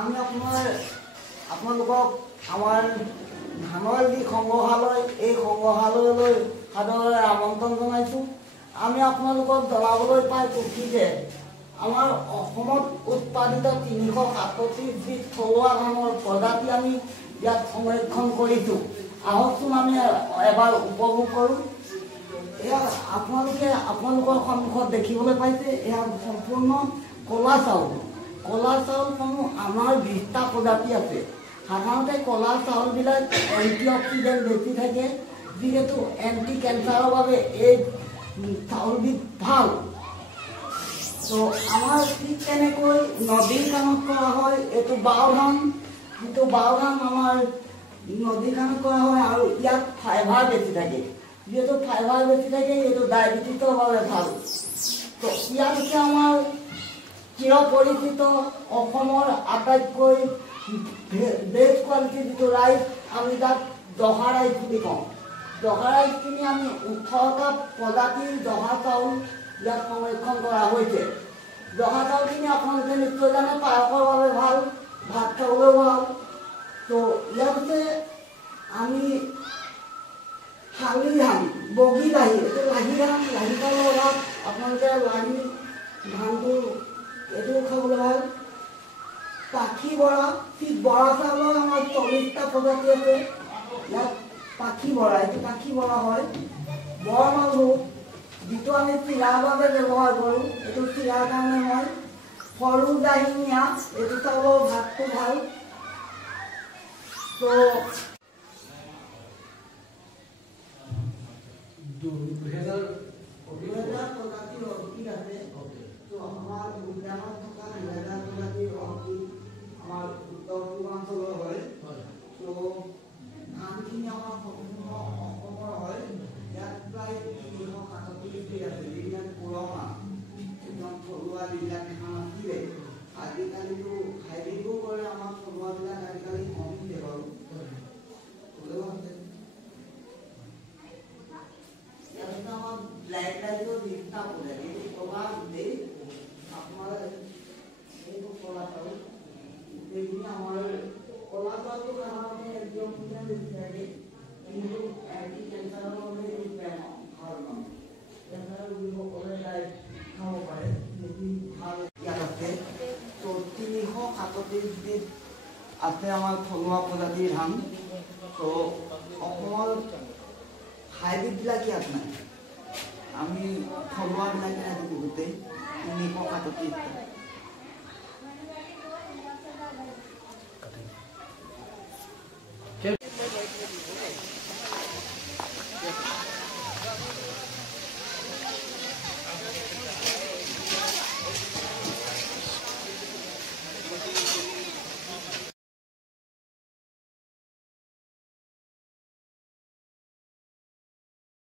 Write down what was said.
আমি আপোনালোকক আমাৰ ধানৰ যি সংগ্ৰহালয় এই সংগ্ৰহালয়লৈ সাদৰেৰে আমন্ত্ৰণ জনাইছোঁ। আমি আপোনালোকক জনাবলৈ পাই সুখী যে আমাৰ অসমত উৎপাদিত ৩৩৭ বিধ থলুৱা ধানৰ প্ৰজাতি আমি ইয়াত সংৰক্ষণ কৰিছোঁ। আহকচোন আমি এবাৰ উপভোগ কৰোঁ। এয়া আপোনালোকৰ সন্মুখত দেখিবলৈ পাইছে, এয়া সম্পূৰ্ণ ক'লা চাউল। ক'লা চাউলসমূহ আমাৰ ২০টা প্ৰজাতি আছে। সাধাৰণতে ক'লা চাউলবিলাক এণ্টি অক্সিডেণ্ট বেছি থাকে, যিহেতু এণ্টি কেঞ্চাৰৰ বাবে এই চাউলবিধ ভাল। তো আমাৰ ঠিক তেনেকৈ নদীৰ কাণত কৰা হয় এইটো বাও ধান, যিটো বাও ধান আমাৰ নদীৰ কাণত কৰা হয় আৰু ইয়াত ফাইবাৰ বেছি থাকে। যিহেতু ফাইবাৰ বেছি থাকে এইটো ডায়েবেটিছৰ বাবে ভাল। তো ইয়াত হৈছে আমাৰ চিৰ পৰিচিত অসমৰ আটাইতকৈ বেষ্ট কোৱালিটি যিটো ৰাইচ, আমি তাক জহা ৰাইচ বুলি কওঁ। জহা ৰাইচখিনি আমি ১৮টা প্ৰজাতিৰ জহা চাউল ইয়াত সংৰক্ষণ কৰা হৈছে। জহা চাউলখিনি আপোনালোকে নিশ্চয় জানে পায়সৰ বাবে ভাল, ভাত খাবলৈও ভাল। তো ইয়াত হৈছে আমি শালি ধান, বগী লাহি, এইটো লাহি ধান, লাহি চাউলৰ অভাৱ আপোনালোকে লাহি ধানটো এইটোও খাবলৈ ভাল। পাখি বৰা, ঠিক বৰা চাউলৰ আমাৰ ৪০টা প্ৰজাতি আছে। ইয়াত পাখি বৰা, এইটো পাখি বৰা হয়। বৰমালভোগ, যিটো আমি চিৰাৰ বাবে ব্যৱহাৰ কৰোঁ, এইটো চিৰাৰ কাৰণে হয়। সৰু দাহিঙীয়া, এইটো চাউলৰ ভাতটো ভাল। তো ২০০০ প্ৰজাতিৰ অৰ্কিড আছে। তো আমাৰ উদ্যানত থকা ২০০০ প্ৰজাতিৰ অৰ্কিড আমাৰ উত্তৰ পূৰ্বাঞ্চলৰ হয়। তো ধানখিনি আমাৰ সম্পূৰ্ণ অসমৰ হয়। ইয়াত প্ৰায় ৩৬৭ বিধ আছে, যিবিলাক পুৰণা একদম থলুৱা যিবিলাক ধান আছিলে। আজিকালিতো হাইব্ৰিডো কৰে, আমাৰ থলুৱাবিলাক আজিকালি কমিছে বাৰু। হ'লেও আছে। ইয়াত আমাৰ ব্লেক ৰাইচৰ ২০টা প্ৰজাতি, এইটো ক'লা গোটেই আপোনাৰ এইটো ক'লা চাউল। গোটেইখিনি আমাৰ ক'লা চাউলটো সাধাৰণতে এণ্টি অক্সিডেণ্ট বেছি থাকে, কিন্তু এণ্টি কেঞ্চাৰৰ বাবে এইটো ভাল মানে। কেঞ্চাৰ ৰোগীসকলে ডাইৰেক্ট খাব পাৰে, বেছি ভাল ইয়াত আছে। তো ৩৩৭ বিধ আছে আমাৰ থলুৱা প্ৰজাতিৰ ধান। তো অসমৰ হাইব্ৰিডবিলাক ইয়াত নাই, আমি থলুৱাবিলাকে থাকিব গোটেই ৩৭৭টা।